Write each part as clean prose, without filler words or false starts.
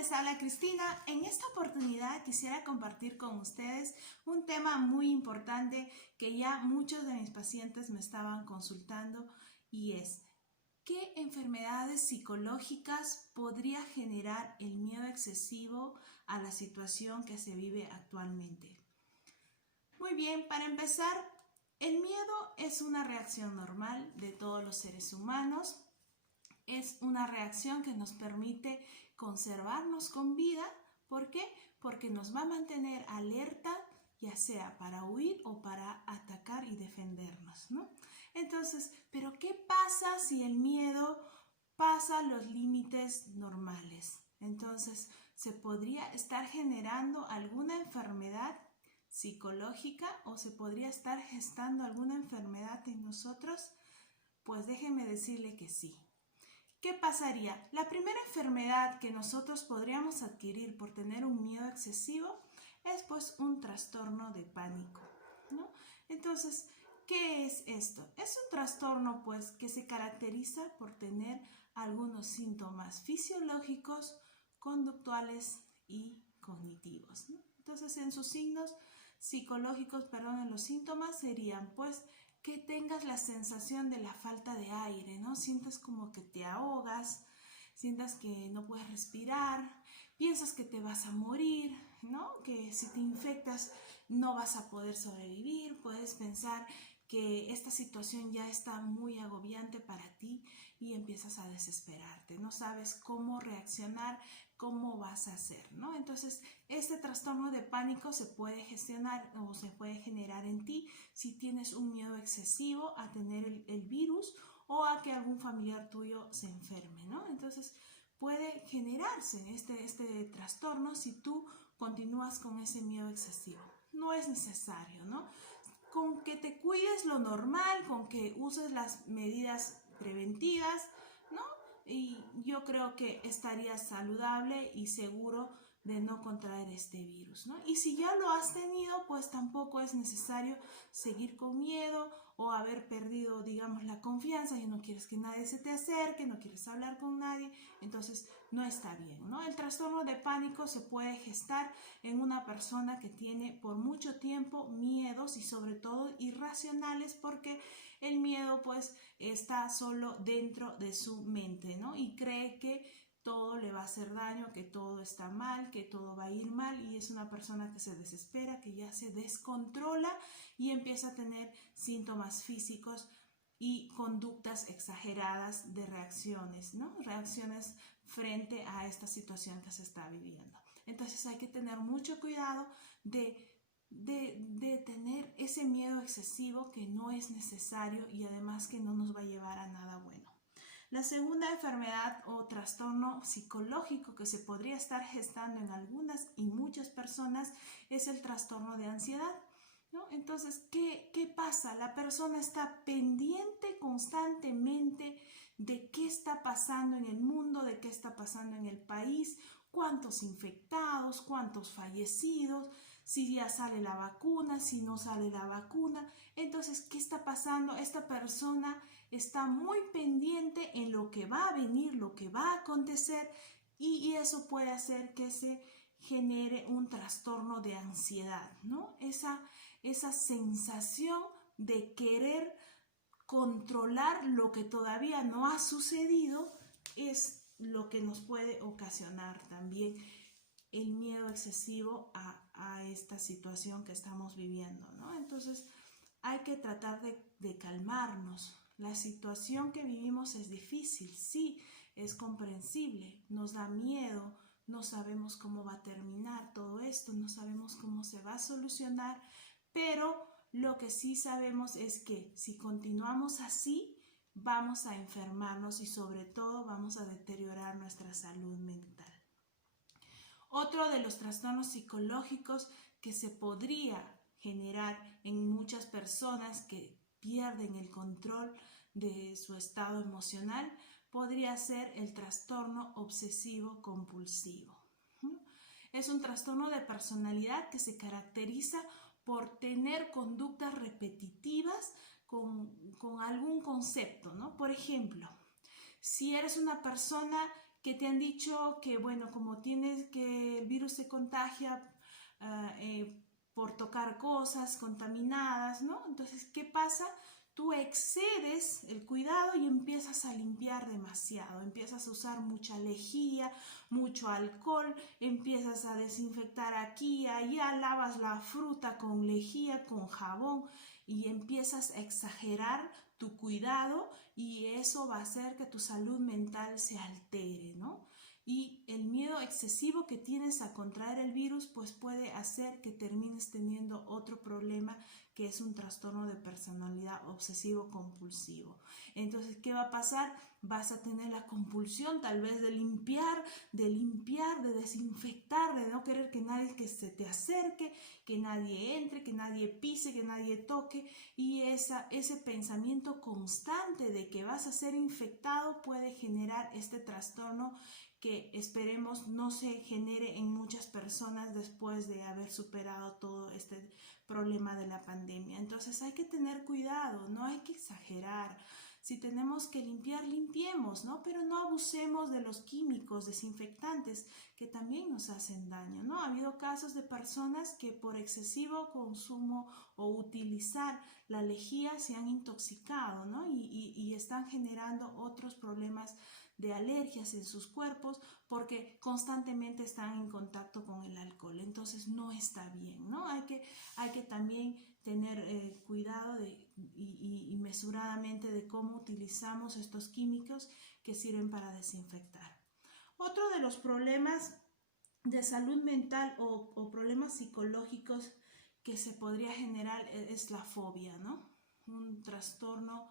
les habla Cristina. En esta oportunidad quisiera compartir con ustedes un tema muy importante que ya muchos de mis pacientes me estaban consultando y es: ¿qué enfermedades psicológicas podría generar el miedo excesivo a la situación que se vive actualmente? Muy bien, para empezar, el miedo es una reacción normal de todos los seres humanos. Es una reacción que nos permite conservarnos con vida. ¿Por qué? Porque nos va a mantener alerta, ya sea para huir o para atacar y defendernos, ¿no? Entonces, ¿pero qué pasa si el miedo pasa los límites normales? Entonces, ¿se podría estar generando alguna enfermedad psicológica o se podría estar gestando alguna enfermedad en nosotros? Pues déjeme decirle que sí. ¿Qué pasaría? La primera enfermedad que nosotros podríamos adquirir por tener un miedo excesivo es pues un trastorno de pánico, ¿no? Entonces, ¿qué es esto? Es un trastorno pues que se caracteriza por tener algunos síntomas fisiológicos, conductuales y cognitivos, ¿no? Entonces, en sus signos psicológicos, en los síntomas serían pues que tengas la sensación de la falta de aire, ¿no? Sientas como que te ahogas, sientas que no puedes respirar, piensas que te vas a morir, ¿no? Que si te infectas no vas a poder sobrevivir, puedes pensar que esta situación ya está muy agobiante para ti y empiezas a desesperarte, no sabes cómo reaccionar, cómo vas a hacer, ¿no? Entonces, este trastorno de pánico se puede gestionar o se puede generar en ti si tienes un miedo excesivo a tener el virus o a que algún familiar tuyo se enferme, ¿no? Entonces, puede generarse este trastorno si tú continúas con ese miedo excesivo. No es necesario, ¿no? Con que te cuides lo normal, con que uses las medidas preventivas, ¿no? Y yo creo que estarías saludable y seguro de no contraer este virus, ¿no? Y si ya lo has tenido, pues tampoco es necesario seguir con miedo o haber perdido, digamos, la confianza, y no quieres que nadie se te acerque, no quieres hablar con nadie, entonces no está bien, ¿no? El trastorno de pánico se puede gestar en una persona que tiene por mucho tiempo miedos y sobre todo irracionales, porque el miedo pues está solo dentro de su mente, ¿no? Y cree que todo le va a hacer daño, que todo está mal, que todo va a ir mal, y es una persona que se desespera, que ya se descontrola y empieza a tener síntomas físicos y conductas exageradas de reacciones, ¿no? Reacciones frente a esta situación que se está viviendo. Entonces hay que tener mucho cuidado de tener ese miedo excesivo que no es necesario y además que no nos va a llevar a nada bueno. La segunda enfermedad o trastorno psicológico que se podría estar gestando en algunas y muchas personas es el trastorno de ansiedad, ¿no? Entonces, ¿qué pasa? La persona está pendiente constantemente de qué está pasando en el mundo, de qué está pasando en el país, cuántos infectados, cuántos fallecidos, si ya sale la vacuna, si no sale la vacuna. Entonces, ¿qué está pasando? Esta persona está muy pendiente en lo que va a venir, lo que va a acontecer, y eso puede hacer que se genere un trastorno de ansiedad, ¿no? Esa sensación de querer controlar lo que todavía no ha sucedido es lo que nos puede ocasionar también el miedo excesivo a esta situación que estamos viviendo, ¿no? Entonces hay que tratar de calmarnos. La situación que vivimos es difícil, sí, es comprensible, nos da miedo, no sabemos cómo va a terminar todo esto, no sabemos cómo se va a solucionar, pero lo que sí sabemos es que si continuamos así, vamos a enfermarnos y sobre todo vamos a deteriorar nuestra salud mental. Otro de los trastornos psicológicos que se podría generar en muchas personas que pierden el control de su estado emocional podría ser el trastorno obsesivo compulsivo. Es un trastorno de personalidad que se caracteriza por tener conductas repetitivas con algún concepto, ¿no? Por ejemplo, si eres una persona que te han dicho que, bueno, como tienes que el virus se contagia por tocar cosas contaminadas, ¿no? Entonces, ¿qué pasa? Tú excedes el cuidado y empiezas a limpiar demasiado, empiezas a usar mucha lejía, mucho alcohol, empiezas a desinfectar aquí, allá, lavas la fruta con lejía, con jabón y empiezas a exagerar tu cuidado y eso va a hacer que tu salud mental se altere, ¿no? Y el miedo excesivo que tienes a contraer el virus pues puede hacer que termines teniendo otro problema que es un trastorno de personalidad obsesivo compulsivo. Entonces, ¿qué va a pasar? Vas a tener la compulsión tal vez de limpiar, de desinfectar, de no querer que nadie que se te acerque, que nadie entre, que nadie pise, que nadie toque y ese pensamiento constante de que vas a ser infectado puede generar este trastorno que esperemos no se genere en muchas personas después de haber superado todo este problema de la pandemia. Entonces hay que tener cuidado, no hay que exagerar. Si tenemos que limpiar, limpiemos, ¿no? Pero no abusemos de los químicos desinfectantes que también nos hacen daño, ¿no? Ha habido casos de personas que por excesivo consumo o utilizar la lejía se han intoxicado, ¿no? Y están generando otros problemas de alergias en sus cuerpos porque constantemente están en contacto con el alcohol. Entonces no está bien, ¿no? Hay que también tener cuidado y mesuradamente de cómo utilizamos estos químicos que sirven para desinfectar. Otro de los problemas de salud mental o problemas psicológicos que se podría generar es la fobia, ¿no? Un trastorno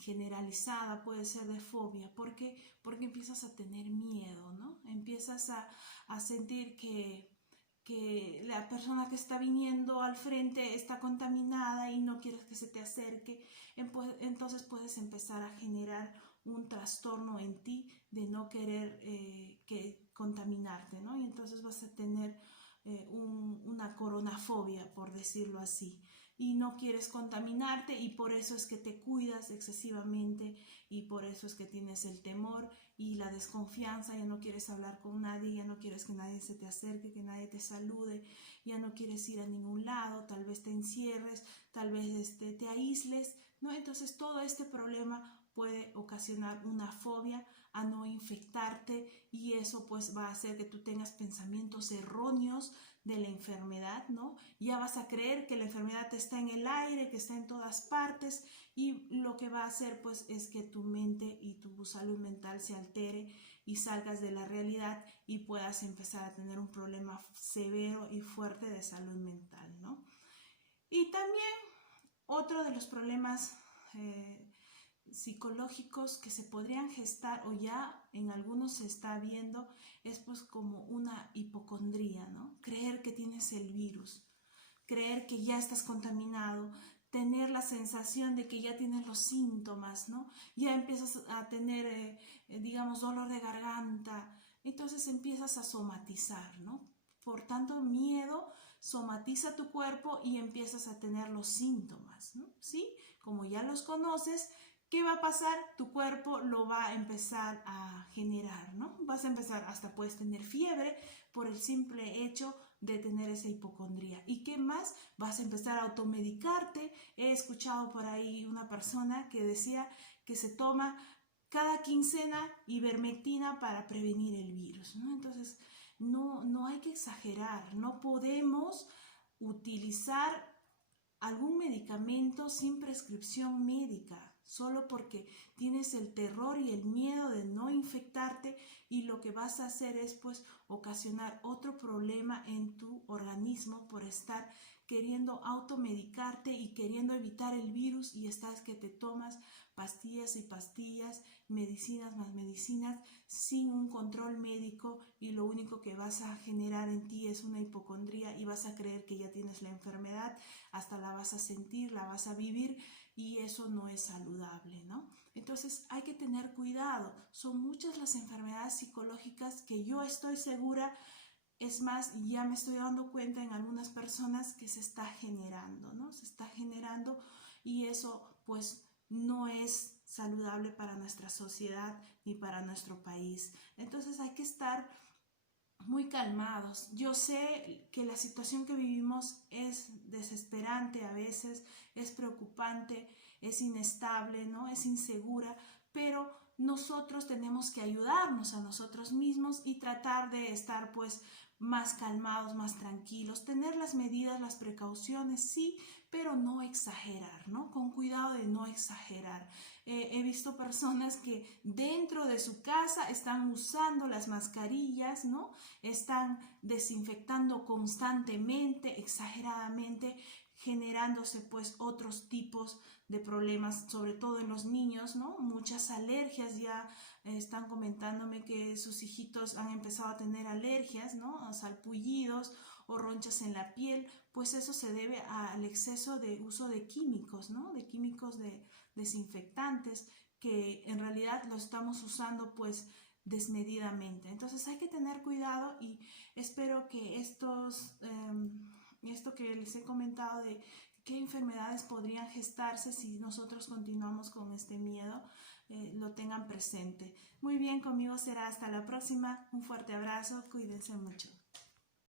generalizada puede ser de fobia. ¿Por qué? Porque empiezas a tener miedo, ¿no? Empiezas a sentir que la persona que está viniendo al frente está contaminada y no quieres que se te acerque. Entonces puedes empezar a generar un trastorno en ti de no querer contaminarte, ¿no? Y entonces vas a tener una coronafobia, por decirlo así, y no quieres contaminarte y por eso es que te cuidas excesivamente y por eso es que tienes el temor y la desconfianza, ya no quieres hablar con nadie, ya no quieres que nadie se te acerque, que nadie te salude, ya no quieres ir a ningún lado, tal vez te encierres, tal vez te aísles, ¿no? Entonces todo este problema puede ocasionar una fobia a no infectarte y eso pues va a hacer que tú tengas pensamientos erróneos de la enfermedad, ¿no? Ya vas a creer que la enfermedad está en el aire, que está en todas partes y lo que va a hacer pues es que tu mente y tu salud mental se altere y salgas de la realidad y puedas empezar a tener un problema severo y fuerte de salud mental, ¿no? Y también otro de los problemas psicológicos que se podrían gestar o ya en algunos se está viendo es pues como una hipocondría, ¿no? Creer que tienes el virus, creer que ya estás contaminado, tener la sensación de que ya tienes los síntomas, ¿no? Ya empiezas a tener, digamos, dolor de garganta, entonces empiezas a somatizar, ¿no? Por tanto, miedo somatiza tu cuerpo y empiezas a tener los síntomas, ¿no? ¿Sí? Como ya los conoces, ¿qué va a pasar? Tu cuerpo lo va a empezar a generar, ¿no? Vas a empezar, hasta puedes tener fiebre por el simple hecho de tener esa hipocondría. ¿Y qué más? Vas a empezar a automedicarte. He escuchado por ahí una persona que decía que se toma cada quincena ivermectina para prevenir el virus, ¿no? Entonces, no hay que exagerar, no podemos utilizar algún medicamento sin prescripción médica, solo porque tienes el terror y el miedo de no infectarte y lo que vas a hacer es pues ocasionar otro problema en tu organismo por estar queriendo automedicarte y queriendo evitar el virus y estás que te tomas pastillas y pastillas, medicinas más medicinas sin un control médico y lo único que vas a generar en ti es una hipocondría y vas a creer que ya tienes la enfermedad, hasta la vas a sentir, la vas a vivir y eso no es saludable, ¿no? Entonces hay que tener cuidado, son muchas las enfermedades psicológicas que yo estoy segura, es más, ya me estoy dando cuenta en algunas personas que se está generando, ¿no? Se está generando y eso pues no es saludable para nuestra sociedad ni para nuestro país. Entonces hay que estar muy calmados. Yo sé que la situación que vivimos es desesperante a veces, es preocupante, es inestable, ¿no? Es insegura, pero nosotros tenemos que ayudarnos a nosotros mismos y tratar de estar pues más calmados, más tranquilos, tener las medidas, las precauciones, sí, pero no exagerar, ¿no? Con cuidado de no exagerar. He visto personas que dentro de su casa están usando las mascarillas, ¿no? Están desinfectando constantemente, exageradamente, generándose pues otros tipos de problemas, sobre todo en los niños, ¿no? Muchas alergias ya están comentándome que sus hijitos han empezado a tener alergias, ¿no? Salpullidos o ronchas en la piel, pues eso se debe al exceso de uso de químicos, ¿no? De químicos de desinfectantes que en realidad lo estamos usando pues desmedidamente. Entonces hay que tener cuidado y espero que esto que les he comentado de qué enfermedades podrían gestarse si nosotros continuamos con este miedo, lo tengan presente. Muy bien, conmigo será hasta la próxima. Un fuerte abrazo, cuídense mucho.